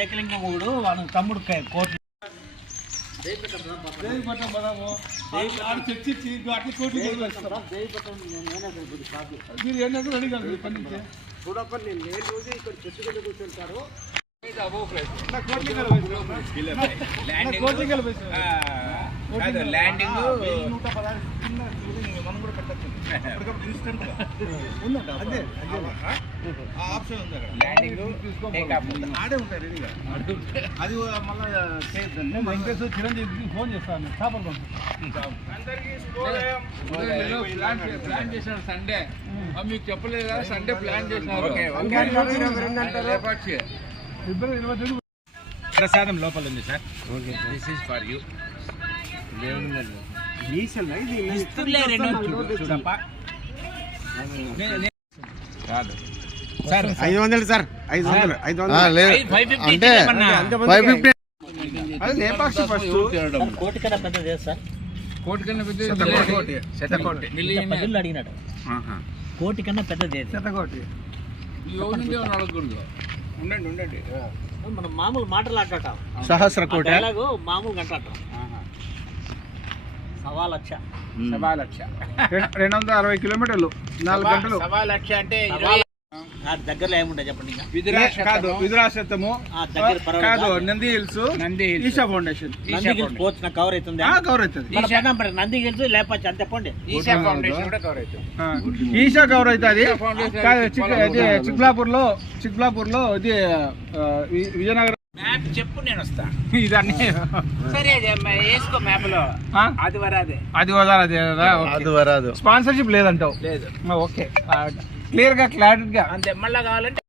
ఏకలింగ మొగుడు వాళ్ళ తమ్ముడు కోట్లు ల్యాండింగ్ అది మళ్ళీ చిరంజీవి ఫోన్ చేస్తాను ప్లాన్ చేసినారు సండే మీకు చెప్పలేదా సండే ప్లాన్ చేసినారు ఫిబ్రవరి 22 ప్రసాదం లోపల ఉంది sir. This is for you. కాదు సార్ 500 సార్ 500 అంటే 550 కోటి కన్నా పెద్దది సార్. కోటి కన్నా పెద్ద అడిగినాడు. కోటి కన్నా పెద్దది శతకోటి అడగకూడదు. ఉండండి మనం మామూలు మాటలు ఆడటం సహస్ర కోటి మామూలుగా అంటాం. 1,00,000 260 కిలోమీటర్లు 4 గంటలు 1,00,000 అంటే దగ్గరలో ఏముంటాయి చెప్పండి. కాదు విధురాశ్రతము కాదు నంది హిల్స్ ఈషా ఫౌండేషన్ నంది హిల్స్ పోవచ్చు నాకు కవర్ అవుతుంది. కవర్ అవుతుంది నంది హిల్స్ లేకపోతే అంతే పోండి. ఈషా ఫౌండేషన్ కూడా కవర్ అవుతుంది. ఈషా కవర్ అవుతుంది. చిక్లాపూర్ లో ఇది విజయనగరం మ్యాప్ చెప్పు నేను వస్తా. ఇదన్నీ సరే వేసుకో మ్యాప్ లో. అది వరాదు స్పాన్సర్షిప్ లేదంటావు. లేదు. ఓకే క్లియర్ గా క్లారిటీగా అంతే. మళ్ళా కావాలంటే